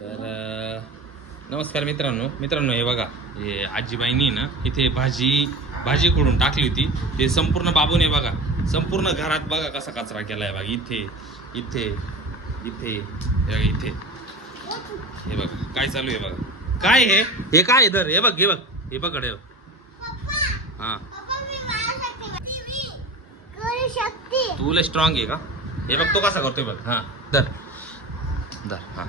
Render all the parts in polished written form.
तर नमस्कार मित्रांनो हे बघा, हे आजीबाईंनी ना इथे भाजी खोडून टाकली होती. ते संपूर्ण बाबूने बघा, संपूर्ण घरात बघा कसा कचरा केलाय बघा. इथे इथे इथे इथे हे बघा काय चालू आहे बघा. काय हे काय इधर हे बघ हे बघ हा तुला स्ट्रॉंग आहे का? हे बघ तो कसा करतोय बघ. हा दर हा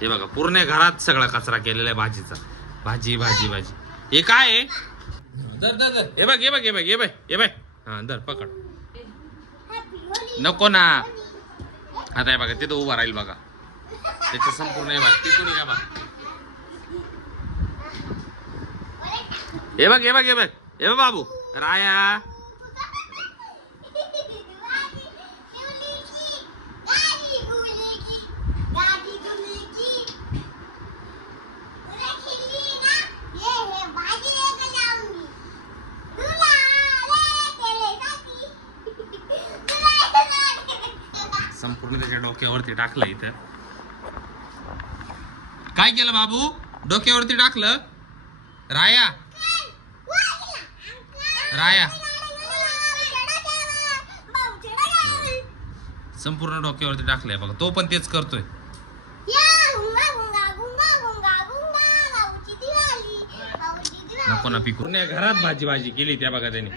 हे बघा पूर्ण घरात सगळा कचरा केलेला आहे भाजीचा. भाजी हे काय आहे? दर हे बघ हा दर पकड. नको ना, आता हे बघा तिथं उभा राहील बघा. त्याच्या संपूर्ण हे बघ तिथून घ्या बघ. हे बघ बाबू राया. संपूर्ण त्याच्या डोक्यावरती टाकलं. इथं काय केलं बाबू? डोक्यावरती टाकलं. राया संपूर्ण डोक्यावरती टाकलंय बघा. तो पण तेच करतोय. नको ना पिकू. घरात भाजी केली त्या बघा त्याने.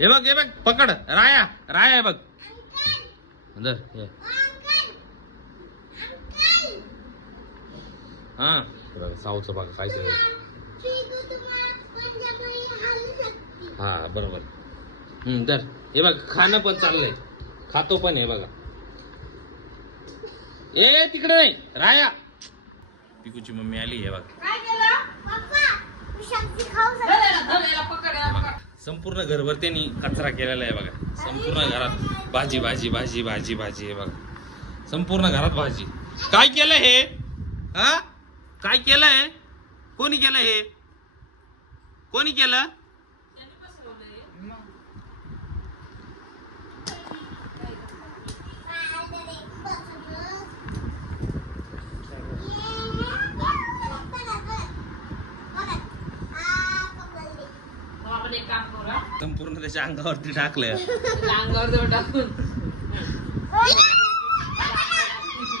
हे बघ पकड राया बघ. हा साऊचं बघा काय ते. हा बरोबर. दर हे बघ खाणं पण चाललंय, खातो पण हे बघा. ए तिकडे नाही राया. पिकूची मम्मी आली हे बघा. संपूर्ण घरभर त्यांनी कचरा केलेला आहे बघा. संपूर्ण घरात भाजी हे बघा. संपूर्ण घरात भाजी. काय केलं हे? हा काय केलंय? कोणी केलं हे? कोणी केलं? संपूर्ण त्याच्या अंगावरती टाकलंय.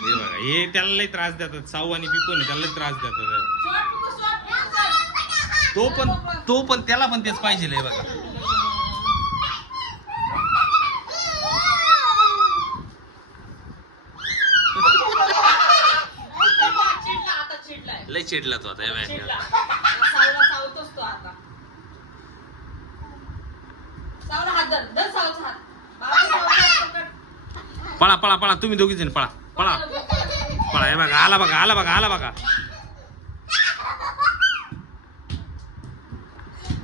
हे बघा हे त्याला लई त्रास देतात. साऊ आणि पिकून त्याला लई त्रास देतात. तो पण त्याला पण तेच पाहिजे हे बघा. लई चिडला तो आता. पळा तुम्ही दोघी जण पळा. हे बघा आला बघा.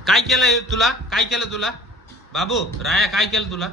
काय केलं तुला बाबू? राया काय केलं तुला?